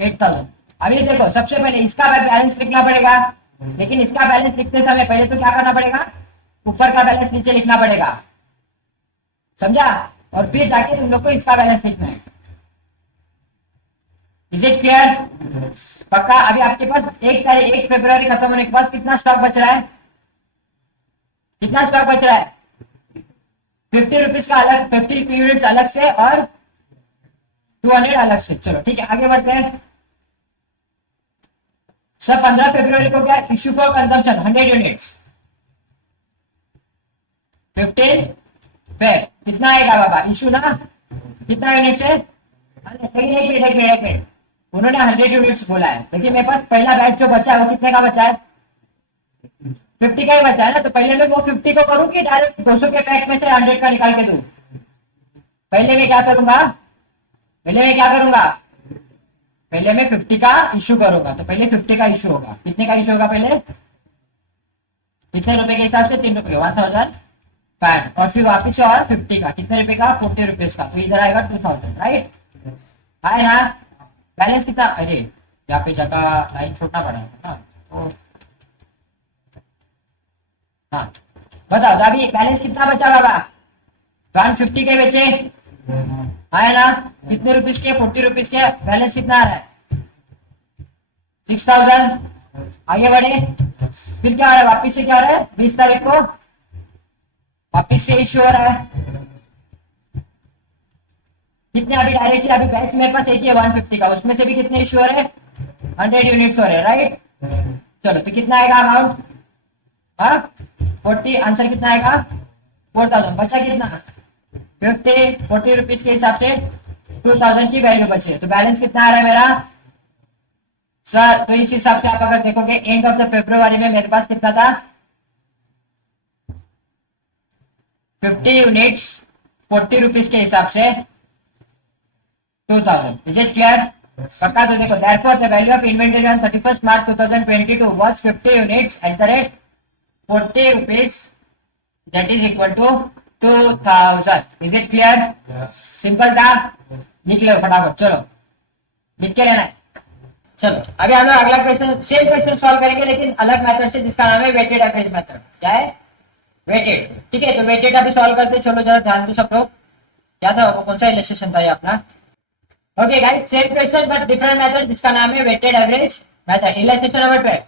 8000। अभी देखो सबसे पहले इसका बैलेंस लिखना पड़ेगा, लेकिन इसका बैलेंस लिखते समय पहले तो क्या करना पड़ेगा, ऊपर का बैलेंस नीचे लिखना पड़ेगा, समझा, और फिर जाके तुम लोग को इसका बैलेंस लिखना है। Is it clear? पक्का। अभी आपके पास 1 फरवरी खत्म होने के बाद कितना स्टॉक बच रहा है, कितना स्टॉक बच रहा है, 50 रुपीज का अलग, 50 यूनिट्स अलग से, और 200 अलग से। चलो ठीक है, आगे बढ़ते हैं सर। 15 फरवरी को क्या issue for consumption 100 units. 15 Feb कितना आएगा बाबा इशू ना, कितना यूनिट है? लेकिन एक मिनट, उन्होंने 100 यूनिट्स बोला है, लेकिन मेरे पास पहला बैच जो बचा है वो कितने का बचा है? 50 का ही बचा है ना। तो पहले मैं वो 50 को करूं कि डायरेक्ट 200 के पैक में से 100 का निकाल के दूं? पहले मैं क्या करूंगा, पहले मैं 50 का इशू करूंगा। तो पहले 50 का इशू होगा। कितने का इशू होगा पहले? कितने रुपए के हिसाब से? 3 रुपए, 1000 और फिर वापिस से और 50 का, कितने रुपए का? 40 रुपीज का। तो इधर आएगा 2000, राइट? है ना? बैलेंस कितना? अरे यहाँ पे जगह लाइन छोड़ना पड़ा था ना, तो हाँ बताओ तो अभी बैलेंस कितना बचा बाबा? 150 के बेचे है ना, कितने रुपीस के? 40 रुपीज के। बैलेंस कितना आ रहा है? 6000। आगे बढ़े, फिर क्या आ रहा है? वापिस से क्या आ रहा है? 20 तारीख को वापिस से इश्यू हो रहा है। कितने अभी डायरेक्टली अभी बैच मेरे पास एक ही है 150 का, उसमें से भी कितने इश्यू हो रहे हैं? 100 यूनिट्स हो रहे हैं, राइट? चलो तो कितना आएगा अमाउंट? हाँ 40। आंसर कितना आएगा? 4000। बचा कितना? 50। 40 रुपीज के हिसाब से 2000 की वैल्यू बची है। तो बैलेंस कितना आ रहा है मेरा सर? तो इस हिसाब से आप अगर देखोगे एंड ऑफ द फरवरी में मेरे पास कितना था? 50 यूनिट्स 40 रुपीज के हिसाब से 2000। Is it clear? पक्का? तो देखो therefore the value of inventory on 31st March 2022 was 50 units at the rate 40 rupees, that is equal to 2000. Is it clear? Simple था, लिख लो फटाफट। चलो लिख के लेना है। चलो अभी हम लोग अगला क्वेश्चन, सेम क्वेश्चन सॉल्व करेंगे लेकिन अलग मेथड से, जिसका नाम है वेटेड एवरेज मेथड। क्या है? वेटेड। ठीक है, तो वेटेड अभी सॉल्व करते। चलो जरा ध्यान दो सब लोग। क्या था, कौन सा इलस्ट्रेशन था ये अपना? Okay guys, same question but different method, जिसका नाम है weighted average method. Illustration number 12,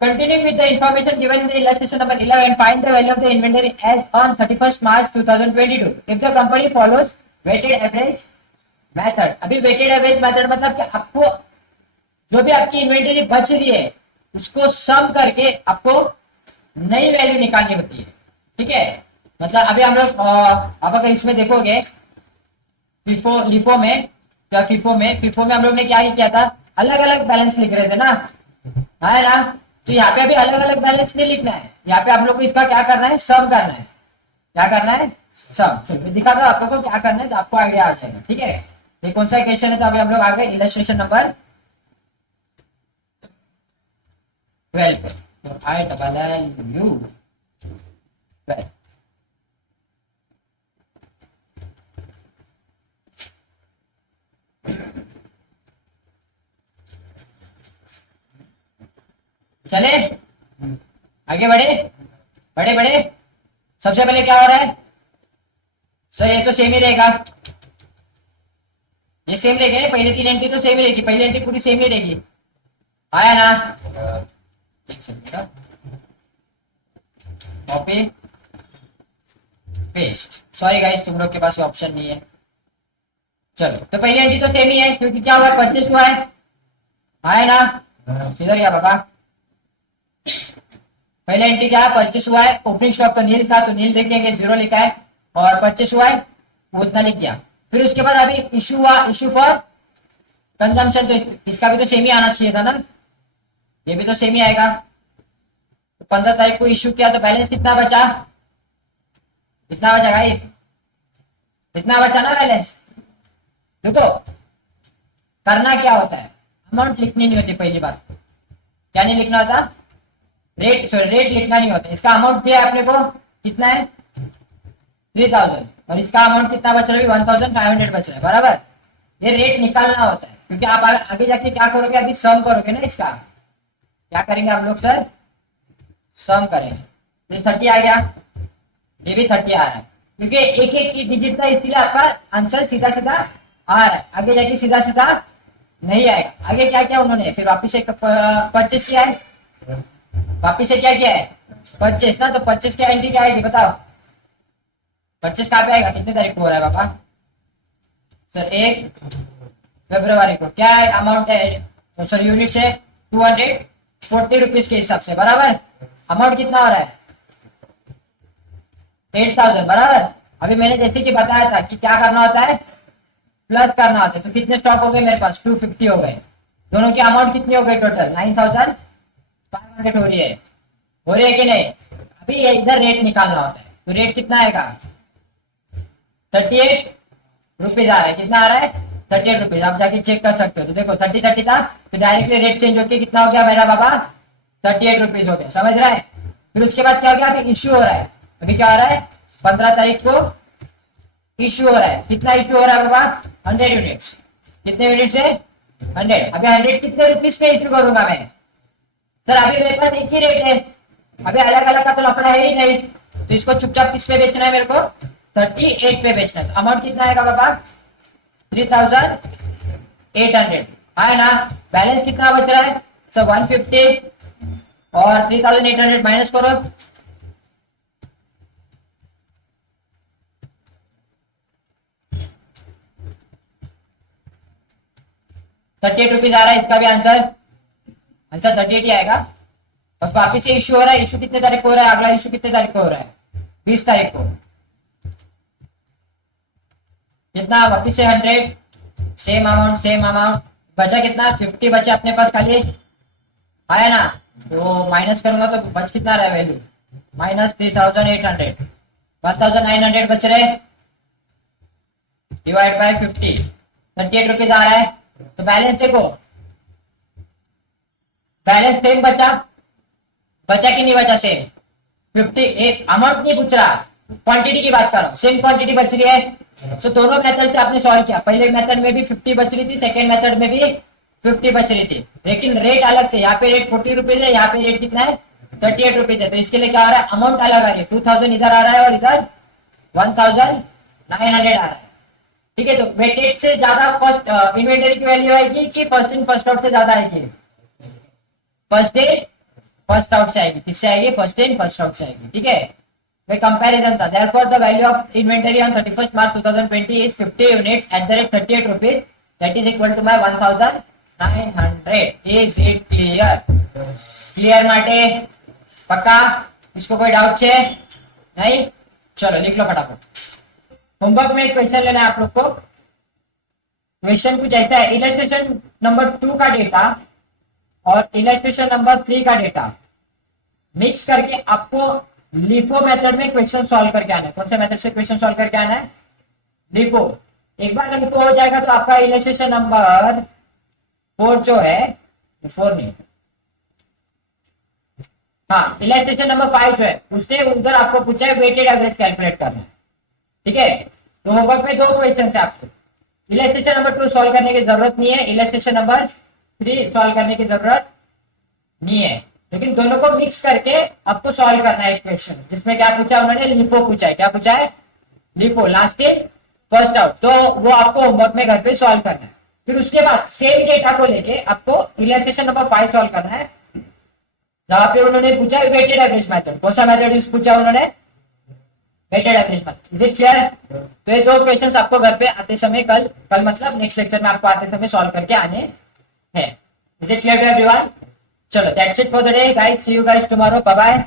continuing with the information given in the illustration number 11, find the value of the inventory as on 31st March 2022 if the company follows weighted average method. अभी weighted average method मतलब कि आपको जो भी आपकी इन्वेंटरी बच रही है उसको सम करके आपको नई वैल्यू निकालनी होती है। ठीक है, मतलब अभी हम लोग अब अगर इसमें देखोगे FIFO में हम लोग ने क्या किया था? अलग अलग बैलेंस लिख रहे थे ना, है ना? तो यहाँ पे अभी अलग अलग बैलेंस नहीं लिखना है, यहाँ पे आप लोग को इसका क्या करना है? सम करना है। क्या करना है? सम। चलो मैं दिखा दो आप लोग को क्या करना है, तो आपको आइडिया आ जाएगा। ठीक है, ये कौन सा क्वेश्चन है? तो अभी हम लोग आ गए इलस्ट्रेशन नंबर 12 पे। तो ILLU 12। चले आगे बढ़े। सबसे पहले क्या हो रहा है सर? ये तो सेम ही रहेगा, ये सेम रहेगा ना। पहले 3 एंट्री तो सेम ही रहेगी, पहली एंट्री पूरी सेम ही रहेगी। आया ना? Copy paste. सॉरी गाइस, तुम लोग के पास ऑप्शन नहीं है। चलो तो पहली एंट्री तो सेम ही है, क्योंकि क्या हुआ? परचेस हुआ है। आया ना? इधर या बाबा, पहले एंट्री क्या है? परचेस हुआ है। ओपनिंग स्टॉक तो नील था, तो नील देखेंगे, 0 लिखा है। और परचेस हुआ है वो उतना लिख गया। फिर उसके बाद अभी इशू हुआ, इशू फॉर कंजम्पशन, तो इसका भी तो सेम ही आना चाहिए था ना, ये भी तो सेम ही आएगा। तो 15 तारीख को इशू किया, तो बैलेंस कितना बचा? कितना बचा गाइस? कितना बचा ना बैलेंस? देखो करना क्या होता है, अमाउंट लिखनी नहीं होती। पहली बात क्या नहीं लिखना होता? रेट लिखना नहीं होता। इसका अमाउंट दिया अपने को कितना है? 3000, और इसका अमाउंट कितना बच रहा है? 1500 बच रहा है, बराबर। ये रेट निकालना होता है, क्योंकि आप आगे जाके क्या करोगे? अभी सम करोगे ना, इसका क्या करेंगे आप लोग सर? सम करेंगे। ये 30 आ गया, ये भी 30 आ रहा है, क्योंकि एक एक की डिजिट था, इसलिए आपका आंसर सीधा सीधा आ रहा है। आगे जाके सीधा सीधा नहीं आएगा। आगे क्या क्या उन्होंने फिर वापिस से परचेस किया है, वापिस से क्या किया है? परचेस ना। तो परचेस की एंट्री क्या आएगी बताओ? परचेस कहाँ पे आएगा? कितने तारीख को हो रहा है पापा? सर 1 फेब्रुवरी को क्या है अमाउंट है, सॉरी यूनिट है 240 रुपीज के हिसाब से, बराबर। अमाउंट कितना हो रहा है 8000, बराबर। अभी मैंने जैसे कि बताया था कि क्या करना होता है, प्लस करना होता है। तो कितने स्टॉक हो गए मेरे पास, 250 हो गए। दोनों की अमाउंट कितनी हो गई टोटल, 9500 हो रही है कि नहीं। अभी ये इधर रेट निकालना होता है, तो रेट कितना आएगा 38 रुपीज आ रहा है। कितना आ रहा है 38 रुपीज। आप जाके चेक कर सकते हो। तो देखो 30 था, तो डायरेक्टली रेट चेंज होकर कितना हो गया मेरा बाबा 38 रुपीज हो गया, समझ रहा है। फिर उसके बाद क्या हो गया, अभी इश्यू हो रहा है। अभी क्या हो रहा है 15 तारीख को इश्यू हो रहा है। कितना इश्यू हो रहा है बाबा 100 यूनिट्स। कितने यूनिट है 100। अभी 100 कितने रुपीज पे इश्यू करूंगा मैं, सर अभी मेरे पास एक ही रेट है, अभी अलग अलग का तो लफड़ा है ही नहीं। तो इसको चुपचाप किस पे बेचना है मेरे को 38 पे बेचना है। तो अमाउंट कितना आएगा बाबा 3800 है ना। बैलेंस कितना बच रहा है सर 150 और 3800 माइनस करो, 38 रुपीज आ रहा है। इसका भी आंसर 38 ही आएगा। बस वापिस से इश्यू हो रहा है। इश्यू कितने तारीख को हो रहा है, अगला इश्यू कितने तारीख को हो रहा है 20 तारीख को। कितना वापिस से 100, सेम अमाउंट सेम अमाउंट। बचा कितना 50 बचे अपने पास खाली है ना। तो माइनस करूंगा तो बच कितना रहा है वैल्यू -3800, 1900 बच रहे, डिवाइड बाय 50, 38 रुपीज आ रहा है। तो बैलेंस देखो, बैलेंस सेम बचा कि नहीं बचा सेम 50। एक अमाउंट नहीं पूछ रहा, क्वांटिटी की बात कर रहा हूँ। सेम क्वांटिटी बच रही है। तो दोनों मेथड से आपने सॉल्व किया। पहले मेथड में भी 50 बच रही थी, सेकेंड मेथड में भी 50 बच रही थी, लेकिन रेट अलग से। यहाँ पे रेट 40 रुपीज है, यहाँ पे रेट कितना है 38 रुपीज है। तो इसके लिए क्या आ रहा है, अमाउंट अलग आ रही है। 2000 इधर आ रहा है और इधर 1900 आ रहा है। ठीक है। तो वेटेड से ज्यादा कॉस्ट इन्वेंटरी की वैल्यू आएगी कि फर्स्ट इन फर्स्ट आउट से ज्यादा आएगी, फर्स्ट इन फर्स्ट आउट से आएगी। किससे आएगी, फर्स्ट इन फर्स्ट आउट से आएगी। ठीक है। वह कंपैरिजन था। Therefore the value of inventory on 31st March 2020 is 50 units at the rate 38 rupees, that is equal to my 1900। Is it clear? Clear माटे पक्का? इसको कोई डाउट है नहीं? चलो लिख लो फटाफट। होमवर्क में एक क्वेश्चन लेना है आप लोग को। क्वेश्चन कुछ ऐसा है, इलस्ट्रेशन नंबर 2 का डेटा और इलस्ट्रेशन नंबर 3 का डेटा मिक्स करके आपको लिफो मेथड में क्वेश्चन सॉल्व करके आना है। कौन से मेथड से क्वेश्चन सॉल्व करके आना है, लिफो। एक बार लिफो हो जाएगा तो आपका इलस्ट्रेशन नंबर 4 जो है, 4 नहीं, हाँ इलस्ट्रेशन नंबर 5 जो है, उसने उधर आपको पूछा है वेटेड एवरेज कैलकुलेट करना है। ठीक है। तो होमवर्क में 2 क्वेश्चन है आपको। इलस्ट्रेशन नंबर 2 सॉल्व करने की जरूरत नहीं है, इलस्ट्रेशन नंबर 3 सॉल्व करने की जरूरत नहीं है, लेकिन दोनों को मिक्स करके आपको सॉल्व करना है क्वेश्चन, जिसमें क्या पूछा उन्होंने, लिफो पूछा है। क्या पूछा है, LIFO, last in first out. तो वो आपको होमवर्क में घर पे सॉल्व करना है। फिर उसके बाद सेम डेटा को लेके आपको इलस्ट्रेशन नंबर 5 सॉल्व करना है, जहां पे उन्होंने पूछा वेटेड एवरेज मेथड। कौन सा मेथड यूज पूछा उन्होंने, weighted average method. Is it clear? तो ये 2 क्वेश्चंस आपको घर पे आते समय कल मतलब नेक्स्ट लेक्चर में आपको आते समय सॉल्व करके आने हैं। Is it clear to everyone? चलो that's it for the day guys, see you guys tomorrow, bye bye.